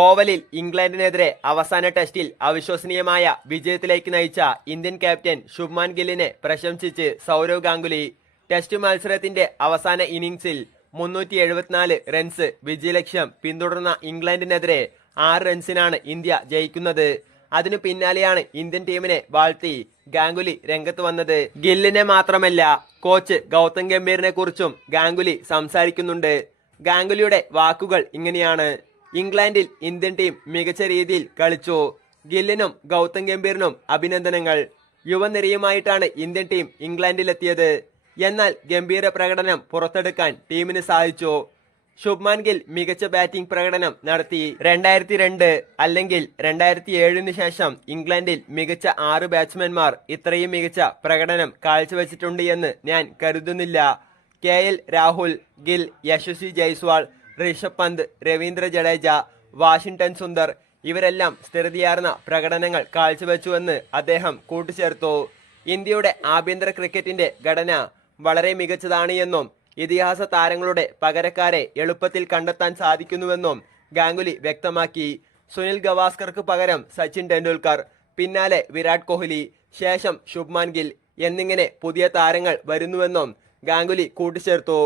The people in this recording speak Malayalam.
ഓവലിൽ ഇംഗ്ലണ്ടിനെതിരെ അവസാന ടെസ്റ്റിൽ അവിശ്വസനീയമായ വിജയത്തിലേക്ക് നയിച്ച ഇന്ത്യൻ ക്യാപ്റ്റൻ ശുഭ്മാൻ ഗില്ലിനെ പ്രശംസിച്ച് സൗരവ് ഗാംഗുലി ടെസ്റ്റ് മത്സരത്തിന്റെ അവസാന ഇന്നിംഗ്സിൽ മുന്നൂറ്റി എഴുപത്തിനാല് റൺസ് വിജയലക്ഷ്യം പിന്തുടർന്ന ഇംഗ്ലണ്ടിനെതിരെ ആറ് റൺസിനാണ് ഇന്ത്യ ജയിക്കുന്നത്. അതിനു പിന്നാലെയാണ് ഇന്ത്യൻ ടീമിനെ വാഴ്ത്തി ഗാംഗുലി രംഗത്ത് വന്നത്. ഗില്ലിനെ മാത്രമല്ല കോച്ച് ഗൗതം ഗംഭീറിനെ കുറിച്ചും ഗാംഗുലി സംസാരിക്കുന്നുണ്ട്. ഗാംഗുലിയുടെ വാക്കുകൾ ഇങ്ങനെയാണ്. ഇംഗ്ലണ്ടിൽ ഇന്ത്യൻ ടീം മികച്ച രീതിയിൽ കളിച്ചു. ഗില്ലിനും ഗൗതം ഗംഭീറിനും അഭിനന്ദനങ്ങൾ. യുവനിരയുമായിട്ടാണ് ഇന്ത്യൻ ടീം ഇംഗ്ലണ്ടിലെത്തിയത്. എന്നാൽ ഗംഭീര പ്രകടനം പുറത്തെടുക്കാൻ ടീമിന് സാധിച്ചു. ശുഭ്മാൻ ഗിൽ മികച്ച ബാറ്റിംഗ് പ്രകടനം നടത്തി. രണ്ടായിരത്തി രണ്ട് അല്ലെങ്കിൽ രണ്ടായിരത്തി ഏഴിന് ശേഷം ഇംഗ്ലണ്ടിൽ മികച്ച ആറ് ബാറ്റ്സ്മാൻമാർ ഇത്രയും മികച്ച പ്രകടനം കാഴ്ചവെച്ചിട്ടുണ്ട് എന്ന് ഞാൻ കരുതുന്നില്ല. K L Rahul Gill Yashasvi Jaiswal Rishabh Pant Ravindra Jadeja Washington Sundar ഇവരെല്ലാം സ്ഥിരതയാർന്ന പ്രകടനങ്ങൾ കാഴ്ചവെച്ചുവെന്ന് അദ്ദേഹം കൂട്ടിച്ചേർത്തു. ഇന്ത്യയുടെ ആഭ്യന്തര ക്രിക്കറ്റിന്റെ ഘടന വളരെ മികച്ചതാണ് എന്നും ഇതിഹാസ താരങ്ങളുടെ പകരക്കാരെ എളുപ്പത്തിൽ കണ്ടെത്താൻ സാധിക്കുന്നുവെന്നും ഗാംഗുലി വ്യക്തമാക്കി. സുനിൽ ഗവാസ്കർക്ക് പകരം സച്ചിൻ ടെണ്ടുൽക്കർ പിന്നാലെ വിരാട് കോഹ്ലി ശേഷം ശുഭ്മാൻ ഗിൽ എന്നിങ്ങനെ പുതിയ താരങ്ങൾ വരുന്നുവെന്നും ഗാംഗുലി കൂട്ടിച്ചേർത്തു.